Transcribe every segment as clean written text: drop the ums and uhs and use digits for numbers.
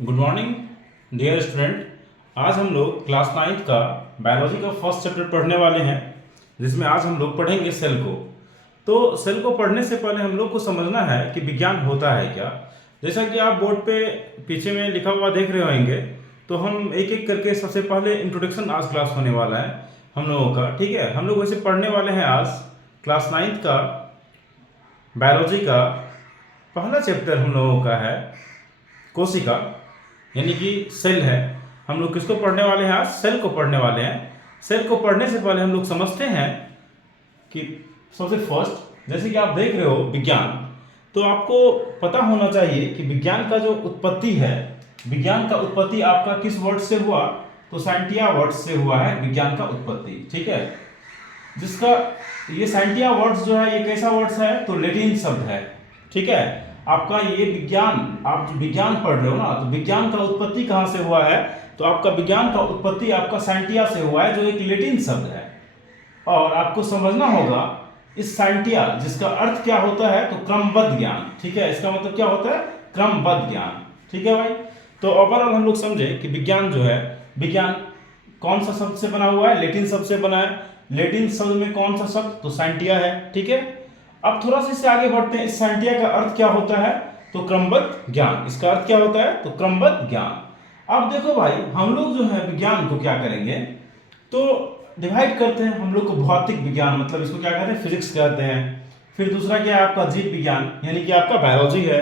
Good morning dear student. आज हम लोग क्लास 9th का बायोलॉजी का फर्स्ट चैप्टर पढ़ने वाले हैं, जिसमें आज हम लोग पढ़ेंगे सेल को। तो सेल को पढ़ने से पहले हम लोग को समझना है कि विज्ञान होता है क्या। जैसा कि आप बोर्ड पे पीछे में लिखा हुआ देख रहे होंगे, तो हम एक एक करके सबसे पहले इंट्रोडक्शन आज क्लास होने वाला है हम लोगों का। ठीक है, हम लोग वैसे पढ़ने वाले हैं आज क्लास 9th का बायोलॉजी का पहला चैप्टर हम लोगों का है कोशिका, यानी कि सेल है। हम लोग किसको पढ़ने वाले हैं आज? सेल को पढ़ने वाले हैं। सेल को पढ़ने से पहले हम लोग समझते हैं कि सबसे फर्स्ट, जैसे कि आप देख रहे हो विज्ञान, तो आपको पता होना चाहिए कि विज्ञान का जो उत्पत्ति है, विज्ञान का उत्पत्ति आपका किस वर्ड से हुआ? तो साइंटिया वर्ड से हुआ है विज्ञान का उत्पत्ति। ठीक है, जिसका ये साइंटिया वर्ड्स जो है ये कैसा वर्ड्स है? तो लैटिन शब्द है। ठीक है, आपका ये विज्ञान, आप जो विज्ञान पढ़ रहे हो ना, तो विज्ञान का उत्पत्ति कहाँ से हुआ है? तो आपका विज्ञान का उत्पत्ति आपका साइंटिया से हुआ है, जो एक लैटिन शब्द है। और आपको समझना होगा इस साइंटिया, जिसका अर्थ क्या होता है? तो क्रमबद्ध ज्ञान। ठीक है, इसका मतलब क्या होता है? क्रमबद्ध ज्ञान। ठीक है भाई, तो ओवरऑल हम लोग समझे कि विज्ञान जो है, विज्ञान कौन सा शब्द से बना हुआ है? लैटिन शब्द से बना है। लैटिन शब्द में कौन सा शब्द? तो साइंटिया है। ठीक है, अब थोड़ा सा इससे आगे बढ़ते हैं। इस साइंटिया का अर्थ क्या होता है? तो क्रमबद्ध ज्ञान। इसका अर्थ क्या होता है? तो क्रमबद्ध ज्ञान। अब देखो भाई, हम लोग जो है विज्ञान को क्या करेंगे, तो डिवाइड करते हैं हम लोग को। भौतिक विज्ञान मतलब इसको क्या कहते हैं? फिजिक्स कहते हैं। फिर दूसरा क्या है आपका? जीव विज्ञान, यानी कि आपका बायोलॉजी है।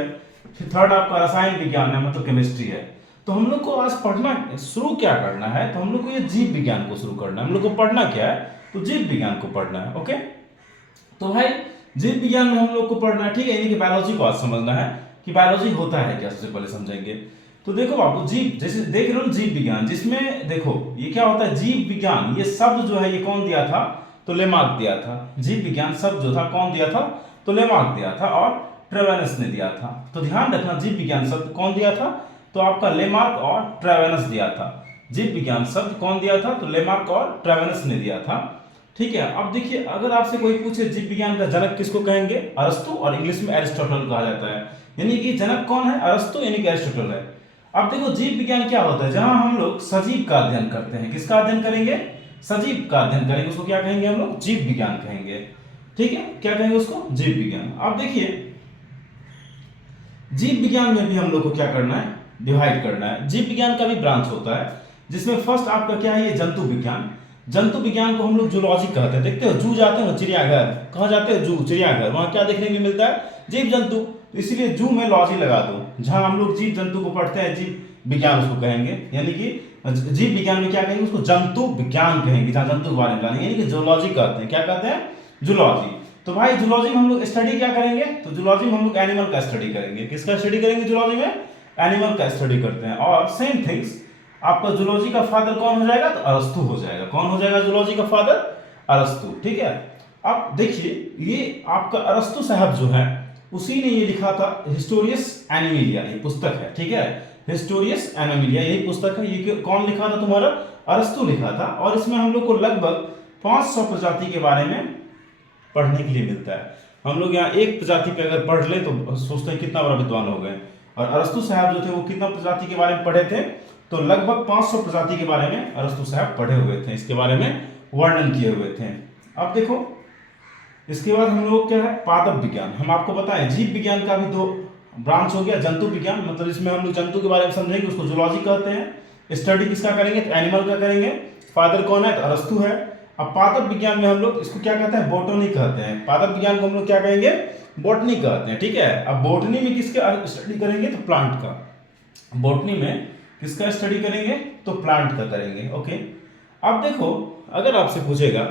फिर थर्ड आपका रसायन विज्ञान है, मतलब केमिस्ट्री है। तो हम लोग को आज पढ़ना शुरू क्या करना है? तो हम लोग को ये जीव विज्ञान को शुरू करना है। हम लोग को पढ़ना क्या है? तो जीव विज्ञान को पढ़ना है। ओके, तो भाई जीव विज्ञान में हम लोग को पढ़ना है। ठीक है, यानी कि बायोलॉजी को आज समझना है कि बायोलॉजी होता है क्या, सबसे पहले समझेंगे। तो देखो बाबू, जीव जैसे देख रहे हो जीव विज्ञान, जिसमें देखो ये क्या होता है? जीव विज्ञान ये शब्द जो है ये कौन दिया था? तो लेमार्क दिया था। जीव विज्ञान शब्द जो था कौन दिया था? तो लेमार्क दिया था और ट्रेवेनस ने दिया था। तो ध्यान रखना, जीव विज्ञान शब्द कौन दिया था? तो आपका लेमार्क और ट्रेवेनस दिया था। जीव विज्ञान शब्द कौन दिया था? तो लेमार्क और ट्रेवेनस ने दिया था। ठीक है, अब देखिए, अगर आपसे कोई पूछे जीव विज्ञान का जनक किसको कहेंगे? अरस्तु, और इंग्लिश में एरिस्टोटल कहा जाता है। यानी कि जनक कौन है? अरस्तु, यानी कि एरिस्टोटल है। अब देखो जीव विज्ञान क्या होता है? जहां हम लोग सजीव का अध्ययन करते हैं। किसका अध्ययन करेंगे? सजीव का अध्ययन करेंगे, उसको क्या कहेंगे हम लोग? जीव विज्ञान कहेंगे। ठीक है, क्या कहेंगे उसको? जीव विज्ञान। अब देखिए, जीव विज्ञान में भी हम लोग को क्या करना है? डिवाइड करना है। जीव विज्ञान का भी ब्रांच होता है, जिसमें फर्स्ट आपका क्या है? ये जंतु विज्ञान। जंतु विज्ञान को हम लोग जूलॉजी कहते हैं। देखते हो जू जाते हो, चिड़ियाघर, कहाँ जाते हो? जू, चिड़ियाघर। वहां क्या देखने को मिलता है? जीव जंतु। तो इसीलिए जू में लॉजी लगा दो। जहां हम लोग जीव जंतु को पढ़ते हैं, जीव विज्ञान उसको कहेंगे। यानी कि जीव विज्ञान में क्या कहेंगे? उसको जंतु विज्ञान कहेंगे, जहां जंतु के बारे में जानेंगे, यानी कि जूलॉजी कहते हैं। क्या कहते हैं? जूलॉजी। तो भाई जूलॉजी में हम लोग स्टडी क्या करेंगे? तो जूलॉजी में हम लोग एनिमल का स्टडी करेंगे। किसका स्टडी करेंगे जूलॉजी में? एनिमल का स्टडी करते हैं। और सेम थिंग्स, आपका जूलॉजी का फादर कौन हो जाएगा? तो अरस्तु हो जाएगा। कौन हो जाएगा जूलॉजी का फादर? अरस्तु। ठीक है, अब देखिए, ये आपका अरस्तु साहब जो है, उसी ने ये लिखा था हिस्टोरियस एनिमिलिया, ये पुस्तक है। ठीक है, हिस्टोरियस एनिमिलिया यही पुस्तक है। ये कौन लिखा था? तुम्हारा अरस्तु लिखा था। और इसमें हम लोग को लगभग 500 प्रजाति के बारे में पढ़ने के लिए मिलता है। हम लोग यहाँ एक प्रजाति पे अगर पढ़ ले तो सोचते हैं कितना बड़ा विद्वान हो गए। और अरस्तु साहब जो थे वो कितना प्रजाति के बारे में पढ़े थे? तो लगभग 500 प्रजाति के बारे में अरस्तु साहब पढ़े हुए थे, इसके बारे में वर्णन किए हुए थे। अब देखो, इसके बाद हम लोग क्या है? पादप विज्ञान। हम आपको बताएं जीव विज्ञान का भी दो ब्रांच हो गया। जंतु विज्ञान मतलब इसमें हम लोग जंतु के बारे में समझेंगे, उसको जूलॉजी कहते हैं। स्टडी किसका करेंगे? तो एनिमल का करेंगे। फादर कौन है? तो अरस्तु है। अब पादप विज्ञान में हम लोग इसको क्या कहते हैं? बोटनी कहते हैं। पादप विज्ञान को हम लोग क्या कहेंगे? बोटनी कहते हैं। ठीक है, अब बोटनी में किसका स्टडी करेंगे? तो प्लांट का। बोटनी में किसका स्टडी करेंगे? तो प्लांट का करेंगे। ओके, अब देखो, अगर आपसे पूछेगा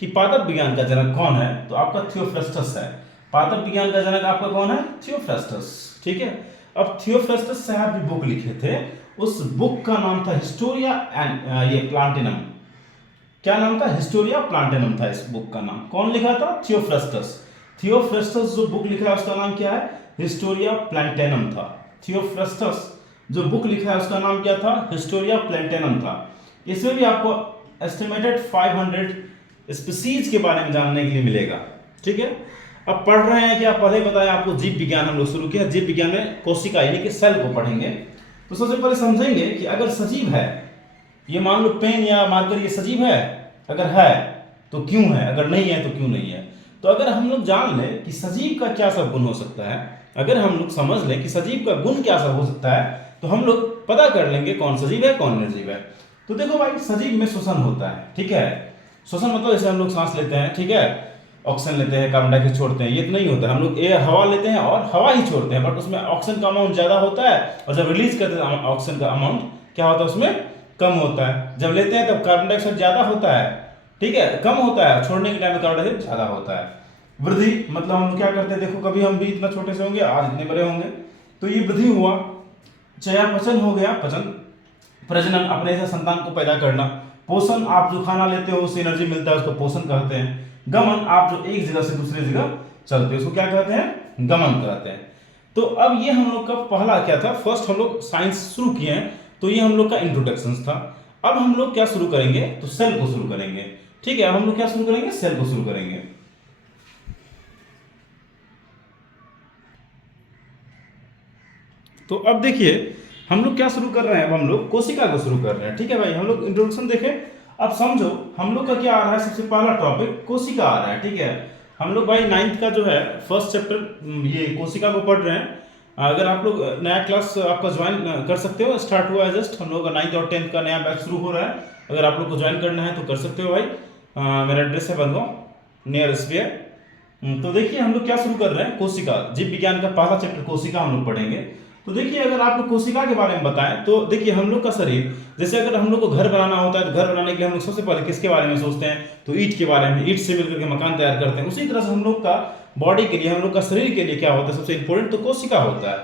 कि पादप विज्ञान का जनक कौन है, तो आपका थियोफ्रास्टस है। पादप विज्ञान का जनक आपका कौन है? थियोफ्रास्टस। ठीक है, अब थियोफ्रास्टस साहब भी बुक लिखे थे। उस बुक का नाम था हिस्टोरिया ये प्लांटेनम। क्या नाम था? हिस्टोरिया प्लांटेनम था इस बुक का नाम। कौन लिखा था? थियोफ्रास्टस। थियोफ्रास्टस जो बुक लिखा है उसका नाम क्या है? हिस्टोरिया प्लांटेनम था। थियोफ्रास्टस जो बुक लिखा है उसका नाम क्या था? हिस्टोरिया प्लांटेनम था। इसमें भी आपको एस्टिमेटेड 500 स्पीसीज के बारे में जानने के लिए मिलेगा। ठीक है, अब पढ़ रहे हैं कि आप पहले बताया आपको जीव विज्ञान हम लोग शुरू किया। जीव विज्ञान में कोशिका यानी कि सेल को पढ़ेंगे। तो सबसे पहले समझेंगे कि अगर सजीव है, ये मान लो पेन या मार्कर ये सजीव है, अगर है तो क्यों है, अगर नहीं है तो क्यों नहीं है। तो अगर हम लोग जान लें कि सजीव का क्या सब गुण हो सकता है, अगर हम लोग समझ लें कि सजीव का गुण क्या सब हो सकता है, तो हम लोग पता कर लेंगे कौन सजीव है कौन निर्जीव है। तो देखो भाई, सजीव में श्वसन होता है, ठीक है। श्वसन मतलब जैसे हम लोग सांस लेते हैं, ठीक है, ऑक्सीजन लेते हैं, कार्बन डाइऑक्साइड छोड़ते हैं, ये तो नहीं होता है। हम लोग एयर हवा लेते हैं और हवा ही छोड़ते हैं, बट उसमें ऑक्सीजन का अमाउंट ज़्यादा होता है, और जब रिलीज करते हैं ऑक्सीजन का अमाउंट क्या होता है, उसमें कम होता है। जब लेते हैं तब कार्बन डाइऑक्साइड ज़्यादा होता है, ठीक है, कम होता है, छोड़ने के टाइम में कार्बन डाइऑक्साइड ज़्यादा होता है। वृद्धि मतलब हम लोग क्या करते हैं, देखो कभी हम भी इतना छोटे से होंगे, आज इतने बड़े होंगे, तो ये वृद्धि हुआ। चयापचय हो गया, पचन, प्रजनन अपने से संतान को पैदा करना। पोषण, आप जो खाना लेते हो उससे एनर्जी मिलता है, उसको पोषण कहते हैं। गमन, आप जो एक जगह से दूसरी जगह चलते हो उसको क्या कहते हैं, गमन कहते हैं। तो अब ये हम लोग का पहला क्या था, फर्स्ट हम लोग साइंस शुरू किए हैं, तो ये हम लोग का इंट्रोडक्शन था। अब हम लोग क्या शुरू करेंगे, तो सेल को शुरू करेंगे, ठीक है। अब हम लोग क्या शुरू करेंगे, सेल को शुरू करेंगे। तो अब देखिए हम लोग क्या शुरू कर रहे हैं, अब हम लोग कोशिका को शुरू कर रहे हैं, ठीक है भाई। हम लोग इंट्रोडक्शन देखें, अब समझो हम लोग का क्या आ रहा है, सबसे पहला टॉपिक कोशिका आ रहा है, ठीक है। हम लोग भाई 9th का जो है फर्स्ट चैप्टर ये कोशिका को पढ़ रहे हैं। अगर आप लोग नया क्लास आपका ज्वाइन कर सकते हो, स्टार्ट हुआ है जस्ट, हम लोग का 9th और 10th का नया बैच शुरू हो रहा है। अगर आप लोग को ज्वाइन करना है तो कर सकते हो भाई। मेरा एड्रेस है बनगांव नियर एसबीआई। तो देखिए हम लोग क्या शुरू कर रहे हैं, कोशिका, जीव विज्ञान का पहला चैप्टर कोशिका हम लोग पढ़ेंगे। तो देखिए अगर आपको कोशिका के बारे में बताएं तो देखिए हम लोग का शरीर, जैसे अगर हम लोग को घर बनाना होता है तो घर बनाने के लिए हम लोग सबसे पहले किसके बारे में सोचते हैं, तो ईंट के बारे में, ईंट से मिलकर के मकान तैयार करते हैं। उसी तरह से हम लोग का बॉडी के लिए, हम लोग का शरीर के लिए क्या होता है, सबसे इंपॉर्टेंट तो कोशिका होता है।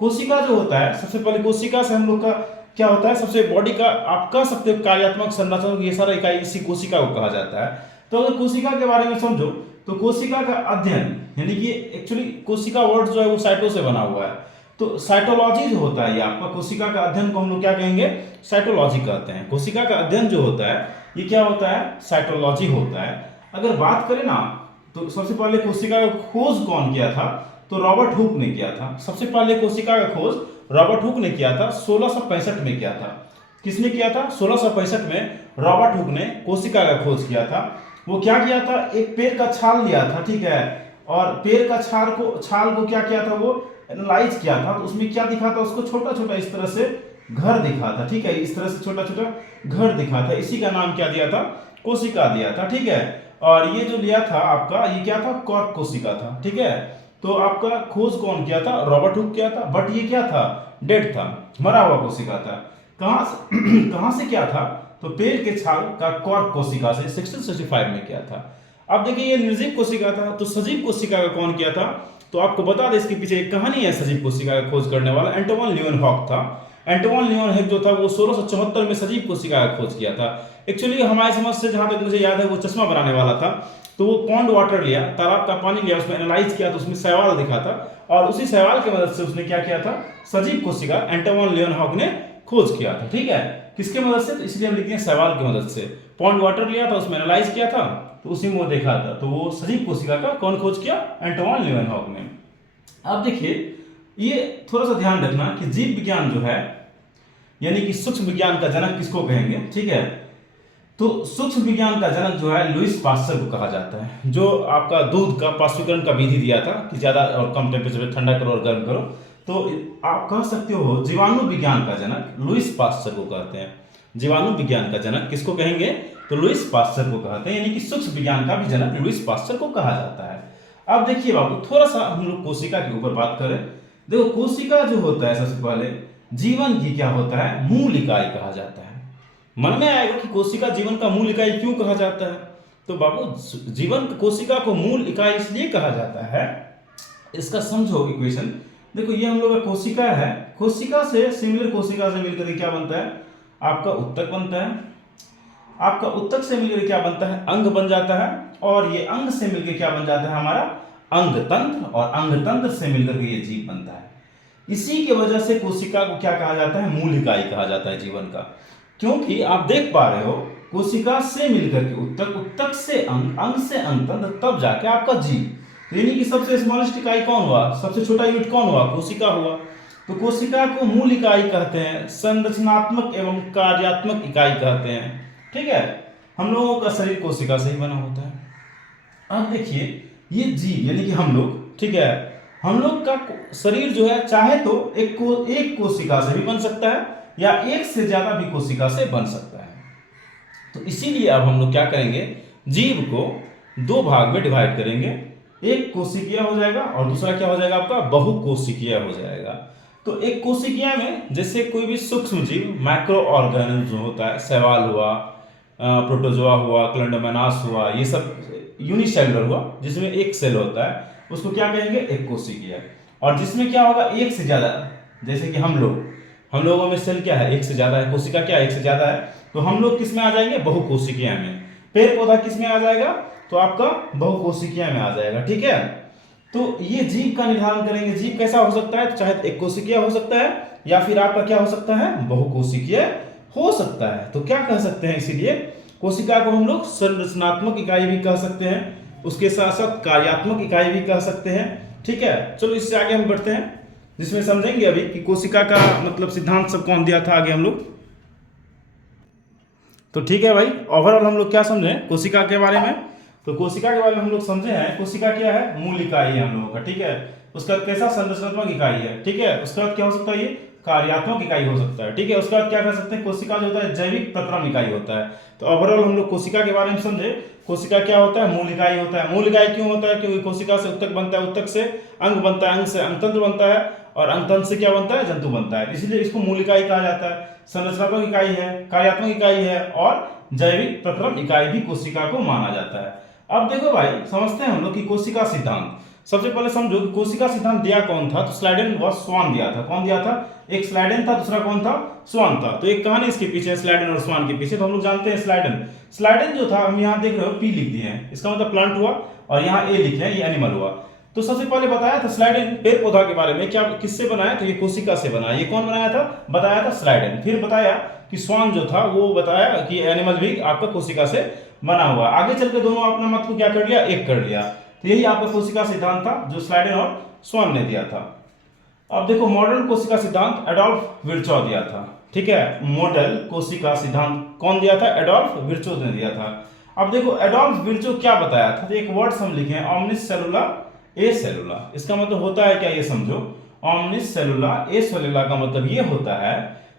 कोशिका जो होता है, सबसे पहले कोशिका से हम लोग का क्या होता है, सबसे बॉडी का आप कह सकते हो कार्यात्मक संरचना, ये सारा इकाई इसी कोशिका को कहा जाता है। तो अगर कोशिका के बारे में समझो तो कोशिका का अध्ययन, यानी कि एक्चुअली कोशिका वर्ड जो है वो साइटो से बना हुआ है, तो साइटोलॉजी जो होता है ये आपका कोशिका का अध्ययन को हम लोग क्या कहेंगे, साइटोलॉजी कहते हैं। कोशिका का अध्ययन जो होता है ये क्या होता है, साइटोलॉजी होता है। अगर बात करें ना तो सबसे पहले कोशिका का खोज कौन किया था, तो रॉबर्ट हुक ने किया था। सबसे पहले कोशिका का खोज रॉबर्ट हुक ने किया था, 1665 में किया था। किसने किया था, 1665 में रॉबर्ट हुक ने कोशिका का खोज किया था। वो क्या किया था, एक पेड़ का छाल लिया था, ठीक है, और पेड़ का छाल को क्या किया था, वो एनालाइज किया था। तो उसमें क्या दिखा था, उसको छोटा छोटा इस तरह से घर दिखा था, ठीक है, इस तरह से छोटा छोटा घर दिखा था। इसी का नाम क्या दिया था, कोशिका दिया था, ठीक है। और ये जो लिया था आपका, ये क्या था, कॉर्क कोशिका था, ठीक है। तो आपका खोज कौन किया था, रॉबर्ट हुक किया था, बट ये क्या था, डेड था, मरा हुआ कोशिका था। कहां से क्या था, तो पेड़ के छाल का कॉर्क कोशिका से 1665 में किया था। अब देखिए ये निर्जीव कोशिका था, तो सजीव कोशिका का कौन किया था, तो आपको बता दें इसके पीछे एक कहानी है। सजीव कोशिका का खोज करने वाला एंटोइन ल्यूवेनहॉक था। एंटोइन ल्यूवेनहॉक जो था वो 1674 में सजीव कोशिका का खोज किया था। एक्चुअली हमारे समझ से जहां तक मुझे याद है वो चश्मा बनाने वाला था। तो वो पॉन्ड वाटर लिया, तालाब का पानी लिया, उसमें एनालाइज किया तो उसमें शैवाल दिखा था, और उसी शैवाल की मदद से उसने क्या किया था, सजीव कोशिका एंटोइन ल्यूवेनहॉक ने खोज किया था, ठीक है। किसके मदद से, तो इसलिए हम लिखते हैं शैवाल की मदद से। पॉन्ड वाटर लिया था, उसमें एनालाइज किया था, तो उसी में वो देखा था। तो वो सजीव कोशिका का कौन खोज किया, एंटोइन ल्यूवेनहॉक ने। अब देखिए ये थोड़ा सा ध्यान रखना कि जीव विज्ञान जो है, यानी कि सूक्ष्म विज्ञान का जनक किसको कहेंगे, ठीक है। तो सूक्ष्म विज्ञान का जनक जो है लुईस पास्चर को कहा जाता है, जो आपका दूध का पाश्चुकरण का विधि दिया था कि ज्यादा और कम टेम्परेचर में ठंडा करो और गर्म करो। तो आप कह सकते हो जीवाणु विज्ञान का जनक लुईस पास्चर को कहते हैं। जीवाणु विज्ञान का जनक किसको कहेंगे, तो लुईस पास्चर को कहते हैं, यानी कि सूक्ष्म विज्ञान का भी जनक लुईस पास्चर को कहा जाता है। अब देखिए बाबू थोड़ा सा हम लोग कोशिका के ऊपर बात करें। देखो कोशिका जो होता है सबसे पहले जीवन की क्या होता है, मूल इकाई कहा जाता है। मन में आएगा कि कोशिका जीवन का मूल इकाई क्यों कहा जाता है, तो बाबू जीवन कोशिका को मूल इकाई इसलिए कहा जाता है, इसका समझो इक्वेशन। देखो ये हम लोग का कोशिका है, कोशिका से सिमिलर कोशिका से मिलकर क्या बनता है, आपका उत्तक बनता है। आपका उत्तक से मिलकर क्या बनता है, अंग बन जाता है, और ये अंग से मिलकर क्या बन जाता है, हमारा अंग तंत्र, और अंग तंत्र से मिलकर के ये जीव बनता है। इसी की वजह से कोशिका को क्या कहा जाता है, मूल इकाई कहा जाता है जीवन का। क्योंकि आप देख पा रहे हो कोशिका से मिलकर के उत्तक, उत्तक से अंग, अंग से अंग तंत्र, तब जाके आपका जीव। यानी कि सबसे स्मॉलेस्ट इकाई कौन हुआ, सबसे छोटा यूनिट कौन हुआ, कोशिका हुआ। तो कोशिका को मूल इकाई कहते हैं, संरचनात्मक एवं कार्यात्मक इकाई कहते हैं। ठीक है, हम लोगों का शरीर कोशिका से ही बना होता है। अब देखिए ये जीव यानी कि हम लोग, ठीक है, हम लोग का शरीर जो है चाहे तो एक कोशिका से भी बन सकता है या एक से ज्यादा भी कोशिका से बन सकता है। तो इसीलिए अब हम लोग क्या करेंगे, जीव को दो भाग में डिवाइड करेंगे, एक कोशिकीय हो जाएगा और दूसरा क्या हो जाएगा आपका बहुकोशिकीय हो जाएगा। तो एक कोशिकीय में जैसे कोई भी सूक्ष्म जीव माइक्रो ऑर्गेनिज्म जो होता है, शैवाल हुआ, प्रोटोजोआ हुआ, क्लेंडोमोनास हुआ, ये सब यूनिसेलुलर हुआ जिसमें एक सेल होता है, उसको क्या कहेंगे, एक कोशिकीय। और जिसमें क्या होगा एक से ज्यादा, जैसे कि हम लोगों में सेल क्या है, एक से ज्यादा है, कोशिका क्या है, एक से ज्यादा है, तो हम लोग किस में आ जाएंगे, बहुकोशिकीय में। पेड़ पौधा किस में आ जाएगा, तो आपका बहुकोशिकीय में आ जाएगा। ठीक है, तो ये जीव का निर्धारण करेंगे, जीव कैसा हो सकता है, चाहे एक कोशिकीय हो सकता है या फिर आपका क्या हो सकता है, बहुकोशिकीय हो सकता है। तो क्या कह सकते हैं, इसीलिए कोशिका को हम लोग संरचनात्मक इकाई भी कह सकते हैं, उसके साथ साथ कार्यात्मक इकाई भी कह सकते हैं। ठीक है, चलो इससे आगे हम बढ़ते हैं, जिसमें समझेंगे अभी कि कोशिका का मतलब सिद्धांत सब कौन दिया था आगे हम लोग। तो ठीक है भाई, ओवरऑल हम लोग क्या समझे कोशिका के बारे में, तो कोशिका के बारे में हम लोग समझे हैं, कोशिका क्या है, मूल इकाई है हम लोगों का। ठीक है, उसका कैसा संरचनात्मक इकाई है। ठीक है, उसके बाद क्या हो सकता है, ये कार्यात्मक इकाई हो सकता है। ठीक है, उसके बाद क्या कर सकते हैं, कोशिका जो होता है जैविक प्रक्रम इकाई होता है। तो ओवरऑल हम लोग कोशिका के बारे में समझे, कोशिका क्या होता है, मूल इकाई होता है। मूल इकाई क्यों होता है, क्योंकि कोशिका से उत्तक बनता है, उत्तक से अंग बनता है, अंग से अंगतंत्र बनता है और अंगतंत्र से क्या बनता है, जंतु बनता है, इसलिए इसको मूल इकाई कहा जाता है। संरचनात्मक इकाई है, कार्यात्मक इकाई है और जैविक प्रक्रम इकाई भी कोशिका को माना जाता है। अब देखो भाई, समझते हैं हम लोग कि कोशिका सिद्धांत। सबसे पहले समझो कि कोशिका सिद्धांत दिया कौन था, तो स्लाइडेन व स्वान दिया था। कौन दिया था, एक स्लाइडेन था, दूसरा कौन था, स्वान था। तो एक कहानी इसके पीछे, स्लाइडेन और स्वान के पीछे। तो हम लोग जानते हैं स्लाइडेन जो था, हम यहाँ देख रहे हो पी लिख दिए हैं, इसका मतलब प्लांट हुआ, और यहाँ ए लिखे हैं, ये एनिमल हुआ। तो सबसे पहले बताया था स्लाइडेन पेड़ पौधा के बारे में, क्या किससे बनाया, तो ये कोशिका से बना। ये कौन बनाया था, बताया था स्लाइडेन। फिर बताया कि स्वान जो था वो बताया कि एनिमल भी आपका कोशिका से बना हुआ। आगे चल के दोनों अपना मत को क्या कर लिया, एक कर लिया। तो यही आपका कोशिका सिद्धांत था जो स्लाइडेन और स्वान ने दिया था। अब देखो मॉडर्न कोशिका सिद्धांत एडोल्फ विर्चो दिया था। ठीक है, मॉडल कोशिका सिद्धांत कौन दिया था, एडोल्फ विर्चो ने दिया था। अब देखो एडोल्फ विर्चो क्या बताया था, तो एक वर्ड हम लिखे हैं, ऑमनिस सेलुला ए सेलुला। इसका मतलब होता है क्या, ये समझो, ऑमनिस सेलुला ए सेलुला का मतलब ये होता है,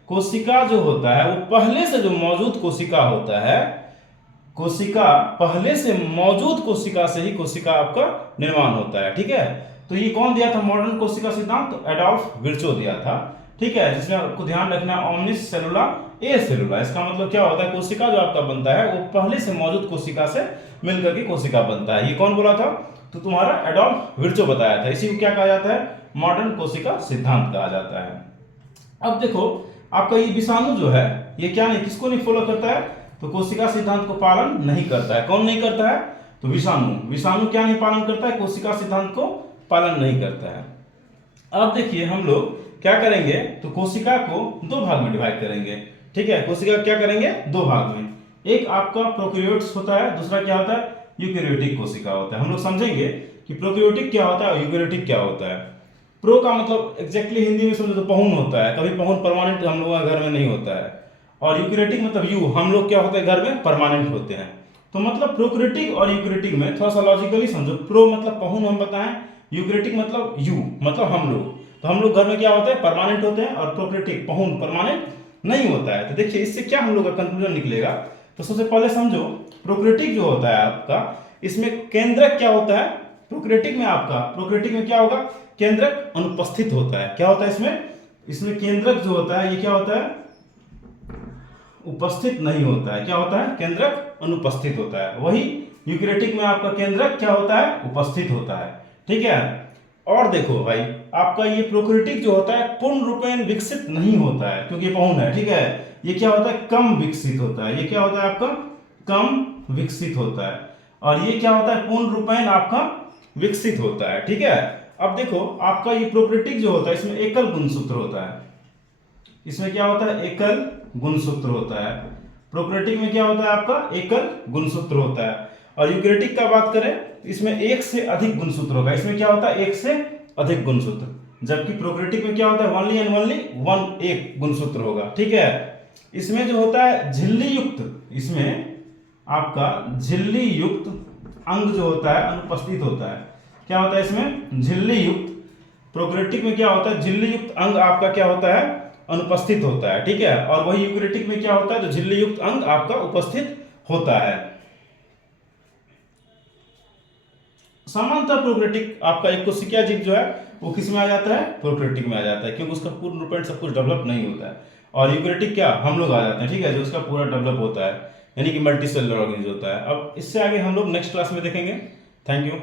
कोशिका जो होता है वो पहले से जो मौजूद कोशिका होता है, कोशिका पहले से मौजूद कोशिका से ही कोशिका आपका निर्माण होता है। ठीक है, तो ये कौन दिया था मॉडर्न कोशिका सिद्धांत, तो एडोल्फ विर्चो दिया था। ठीक है, जिसमें आपको ध्यान रखना ऑमनिस सेलुला ए सेलुला। इसका मतलब क्या होता है, कोशिका जो आपका बनता है वो पहले से मौजूद कोशिका से मिलकर के कोशिका बनता है। ये कौन बोला था, तो तुम्हारा एडोल्फ विर्चो बताया था। इसी को क्या कहा जाता है, मॉडर्न कोशिका सिद्धांत कहा जाता है। अब देखो आपका ये विषाणु जो है, ये क्या नहीं, किसको नहीं फॉलो करता है, तो कोशिका सिद्धांत को पालन नहीं करता है। कौन नहीं करता है, तो विषाणु क्या नहीं पालन करता है, कोशिका सिद्धांत को पालन नहीं करता है। अब देखिए हम लोग क्या करेंगे, तो कोशिका को दो भाग में डिवाइड करेंगे। ठीक है, कोशिका क्या करेंगे, दो भाग में, एक आपका प्रोकैरियोट्स होता है, दूसरा क्या होता है, यूकैरियोटिक कोशिका होता है। हम लोग समझेंगे कि प्रोकैरियोटिक क्या होता है और यूकैरियोटिक क्या होता है। प्रो का मतलब एग्जैक्टली हिंदी में समझो तो पहुन होता है, कभी पहुन परमानेंट हम लोगों के घर में नहीं होता है। और यूकैरियोटिक मतलब यू, हम लोग क्या होता है घर में परमानेंट होते हैं। तो मतलब प्रोकैरियोटिक और यूकैरियोटिक में थोड़ा सा लॉजिकली समझो, प्रो मतलब पहुन हम बताएं, यूकैरियोटिक मतलब यू मतलब हम लोग। तो हम लोग घर में क्या होते हैं, परमानेंट होते हैं, और प्रोकैरियोटिक पहुन परमानेंट नहीं होता है। तो देखिए इससे क्या हम लोग का कंक्लूजन निकलेगा, तो सबसे पहले समझो प्रोकैरियोटिक जो होता है आपका, इसमें केंद्रक क्या होता है, प्रोकैरियोटिक में आपका, प्रोकैरियोटिक में क्या होगा, केंद्रक अनुपस्थित होता है। क्या होता है इसमें केंद्रक जो होता है ये क्या होता है, उपस्थित नहीं होता है। क्या होता है, केंद्रक अनुपस्थित होता है। वही यूकैरियोटिक में आपका केंद्रक क्या होता है, उपस्थित होता है। ठीक है, और देखो भाई आपका ये प्रोकैरियोटिक जो होता है पूर्ण रूपेण विकसित नहीं होता है, क्योंकि ये पहुन है। ठीक है, ये क्या होता है, कम विकसित होता है। ये क्या होता है आपका, कम विकसित होता है। और ये क्या होता है, पूर्ण रूपेण आपका विकसित होता है। ठीक है, अब देखो आपका ये प्रोकैरियोटिक जो होता है इसमें एकल गुणसूत्र होता है। इसमें क्या होता है, एकल गुणसूत्र होता है। प्रोकैरियोटिक में क्या होता है आपका, एकल गुणसूत्र होता है। और यूकैरियोटिक का बात करें इसमें एक से अधिक गुणसूत्र होगा। इसमें क्या होता है, एक से अधिक गुणसूत्र। जबकि प्रोक्रेटिक में क्या होता है, ओनली एंड ओनली वन, एक गुणसूत्र होगा। ठीक है, इसमें जो होता है झिल्ली युक्त, इसमें आपका झिल्ली युक्त अंग जो होता है अनुपस्थित होता है। क्या होता है इसमें, झिल्ली युक्त। प्रोक्रेटिक में क्या होता है, झिल्ली युक्त अंग आपका क्या होता है, अनुपस्थित होता है। ठीक है, और वही यूकेरियोटिक में क्या होता है, तो झिल्ली युक्त अंग आपका उपस्थित होता है। सामान्यतः प्रोक्रेटिक आपका एक कोशिकीय जीव जो है वो किस में आ जाता है, प्रोक्रेटिक में आ जाता है, क्योंकि उसका पूर्ण रूपेण सब कुछ डेवलप नहीं होता है। और यूकेरियोटिक क्या, हम लोग आ जाते हैं। ठीक है, जो उसका पूरा डेवलप होता है, यानी कि मल्टी सेलुलर ऑर्गेनिज्म होता है। अब इससे आगे हम लोग नेक्स्ट क्लास में देखेंगे। Thank you.